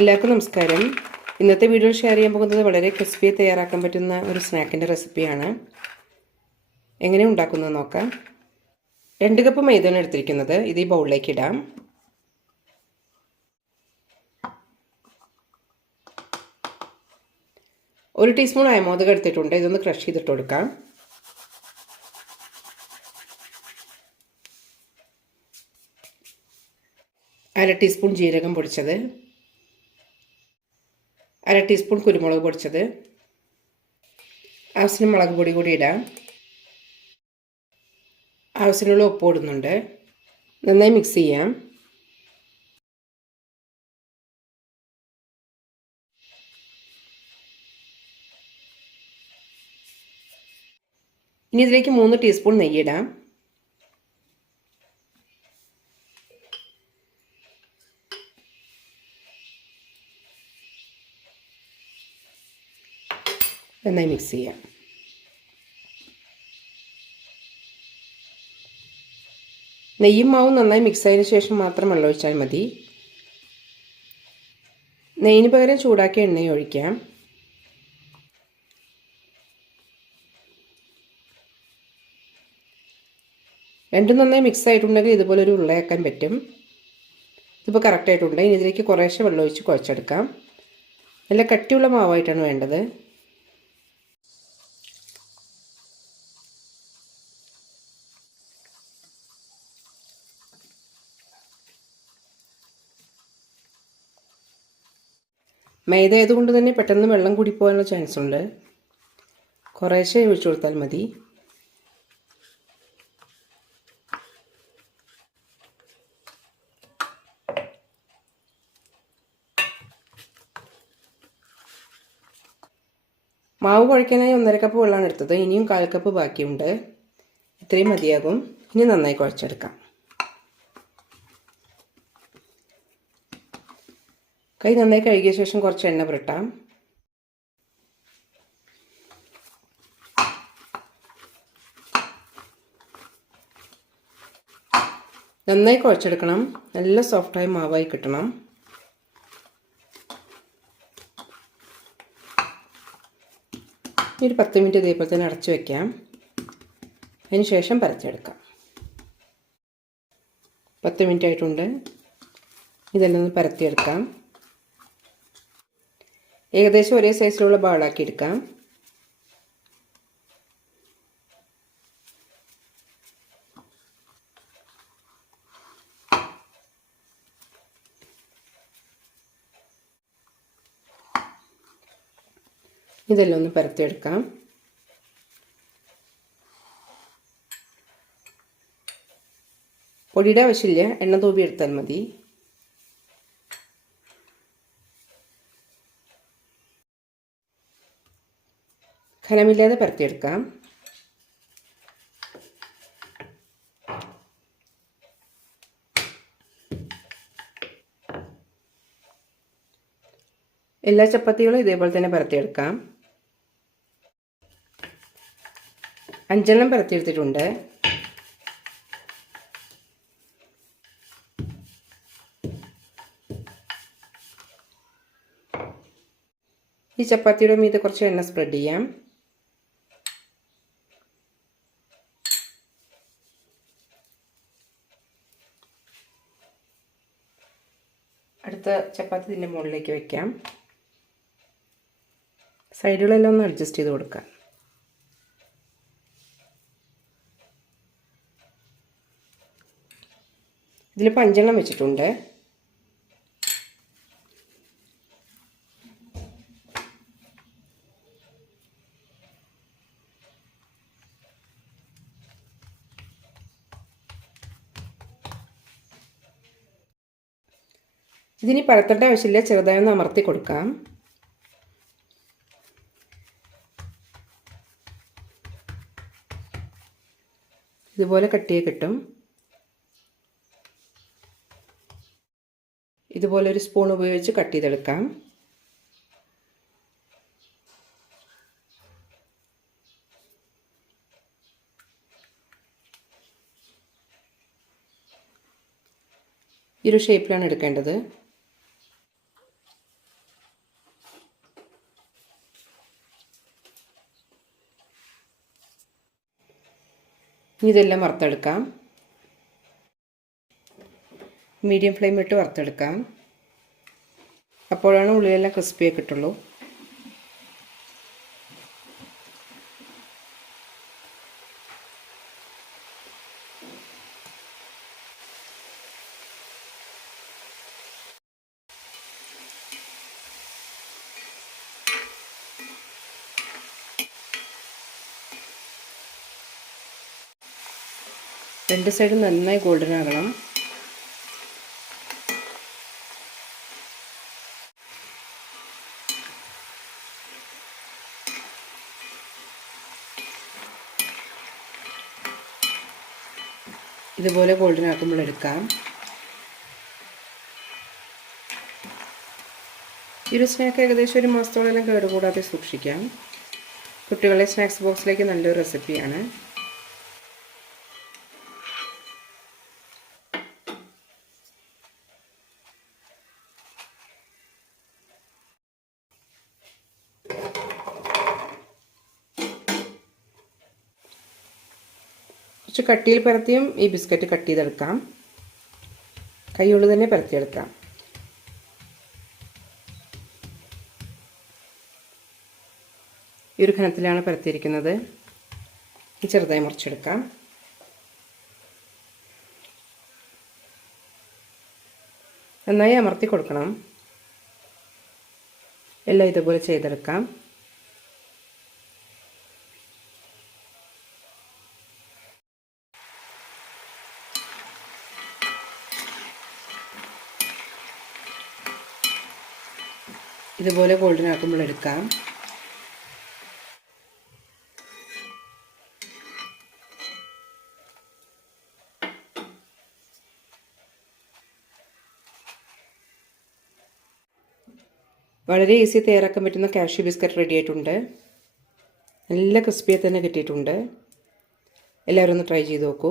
എല്ലാവർക്കും നമസ്കാരം. ഇന്നത്തെ വീഡിയോ ഷെയർ ചെയ്യാൻ പോകുന്നത് വളരെ ക്രിസ്പിയെ തയ്യാറാക്കാൻ പറ്റുന്ന ഒരു സ്നാക്കിന്റെ റെസിപ്പിയാണ് എങ്ങനെ ഉണ്ടാക്കുന്നത് നോക്കാം. രണ്ട് കപ്പ് മൈദാണ് എടുത്തിരിക്കുന്നത്. ഇത് ഈ ബൗളിലേക്ക് ഇടാം. ഒരു ടീസ്പൂൺ അയമോദകം എടുത്തിട്ടുണ്ട്. ഇതൊന്ന് ക്രഷ് ചെയ്തിട്ട് കൊടുക്കാം. അര ടീസ്പൂൺ ജീരകം പൊടിച്ചത്. അര ടീസ്പൂൺ കുരുമുളക് പൊടിച്ചത്. ആവശ്യത്തിന് മുളക് പൊടി കൂടി ഇടാം. ആവശ്യത്തിനുള്ള ഉപ്പ് ഇടുന്നുണ്ട്. നന്നായി മിക്സ് ചെയ്യാം. ഇനി ഇതിലേക്ക് മൂന്ന് ടീസ്പൂൺ നെയ്യിടാം നന്നായി മിക്സ് ചെയ്യാം നെയ്യും മാവും നന്നായി മിക്സ് ആയതിനു ശേഷം മാത്രം വെള്ളം ഒഴിച്ചാൽ മതി. നെയ്യിന് പകരം ചൂടാക്കിയ എണ്ണ ഒഴിക്കാം. രണ്ടും നന്നായി മിക്സ് ആയിട്ടുണ്ടെങ്കിൽ ഇതുപോലെ ഒരു ഉള്ളയാക്കാൻ പറ്റും. ഇതിപ്പോൾ കറക്റ്റായിട്ടുണ്ട് ഇനി ഇതിലേക്ക് കുറേശ്ശെ വെള്ളം ഒഴിച്ച് കുഴച്ചെടുക്കാം. നല്ല കട്ടിയുള്ള മാവായിട്ടാണ് വേണ്ടത്. മൈദ ആയതുകൊണ്ട് തന്നെ പെട്ടെന്ന് വെള്ളം കൂടി പോകാനുള്ള ചാൻസ് ഉണ്ട്. കുറേശ്ശെ ഒഴിച്ചു കൊടുത്താൽ മതി. മാവ് കുഴയ്ക്കാനായി ഒന്നര കപ്പ് വെള്ളമാണ് എടുത്തത്. ഇനിയും കാൽ കപ്പ് ബാക്കിയുണ്ട്. ഇത്രയും മതിയാകും. ഇനി നന്നായി കുഴച്ചെടുക്കാം. കൈ നന്നായി കഴുകിയ ശേഷം കുറച്ച് എണ്ണ പുരട്ടാം. നന്നായി കുഴച്ചെടുക്കണം. നല്ല സോഫ്റ്റായി മാവായി കിട്ടണം. ഒരു പത്ത് മിനിറ്റ് ഇതേപോലെ തന്നെ അടച്ചു വയ്ക്കാം അതിന് ശേഷം പരച്ചെടുക്കാം പത്ത് മിനിറ്റ് ആയിട്ടുണ്ട്. ഇതെല്ലാം ഒന്ന് പരത്തിയെടുക്കാം. ഏകദേശം ഒരേ സൈസിലുള്ള ബാളാക്കി എടുക്കാം. ഇതെല്ലാം ഒന്ന് പരത്തിയെടുക്കാം. പൊടിയുടെ ആവശ്യമില്ല എണ്ണ തൂവി എടുത്താൽ മതി. ഖനമില്ലാതെ പരത്തിയെടുക്കാം. എല്ലാ ചപ്പാത്തികളും ഇതേപോലെ തന്നെ പരത്തിയെടുക്കാം. അഞ്ചെണ്ണം പരത്തിയെടുത്തിട്ടുണ്ട്. ഈ ചപ്പാത്തിയുടെ മീതെ കുറച്ച് എണ്ണ സ്പ്രെഡ് ചെയ്യാം. അടുത്ത ചപ്പാത്തി ഇതിന്റെ മുകളിലേക്ക് വെക്കാം. സൈഡുകളെല്ലാം ഒന്ന് അഡ്ജസ്റ്റ് ചെയ്ത് കൊടുക്കാം. ഇതിൽ പഞ്ചെണ്ണം വെച്ചിട്ടുണ്ട്. ഇതിനി പരത്തേണ്ട ആവശ്യമില്ല. ചെറുതായി ഒന്ന് അമർത്തി കൊടുക്കാം. ഇതുപോലെ കട്ടിയെ കിട്ടും. ഇതുപോലെ ഒരു സ്പൂൺ ഉപയോഗിച്ച് കട്ട് ചെയ്തെടുക്കാം. ഈ ഒരു ഷേപ്പിലാണ് എടുക്കേണ്ടത്. ഇതെല്ലാം വറുത്തെടുക്കാം. മീഡിയം ഫ്ലെയിം ഇട്ട് വറുത്തെടുക്കാം. അപ്പോഴാണ് ഉള്ളിലെല്ലാം ക്രിസ്പിയായി കിട്ടുള്ളൂ രണ്ട് സൈഡും നന്നായി ഗോൾഡൻ ആകണം. ഇതുപോലെ ഗോൾഡൻ ആക്കുമ്പോൾ എടുക്കാം. ഈ ഒരു സ്നാക്ക് ഏകദേശം ഒരു മാസത്തോളം കേടുകൂടാതെ സൂക്ഷിക്കാം. കുട്ടികളെ സ്നാക്സ് ബോക്സിലേക്ക് നല്ലൊരു റെസിപ്പിയാണ് കുറച്ച് കട്ടിയിൽ പരത്തിയും ഈ ബിസ്ക്കറ്റ് കട്ട് ചെയ്തെടുക്കാം. കൈകൊണ്ട് തന്നെ പരത്തിയെടുക്കാം. ഈ ഒരു ഘനത്തിലാണ് പരത്തിയിരിക്കുന്നത്. ചെറുതായി മുറിച്ചെടുക്കാം. നന്നായി അമർത്തി കൊടുക്കണം. എല്ലാം ഇതുപോലെ ചെയ്തെടുക്കാം. ഇതുപോലെ ഗോൾഡൻ ആക്കുമ്പോൾ എടുക്കാം. വളരെ ഈസി തയ്യാറാക്കാൻ പറ്റുന്ന കാഷ്യൂ ബിസ്ക്കറ്റ് റെഡി ആയിട്ടുണ്ട്. നല്ല ക്രിസ്പിയായി തന്നെ കിട്ടിയിട്ടുണ്ട്. എല്ലാവരും ഒന്ന് ട്രൈ ചെയ്ത് നോക്കൂ.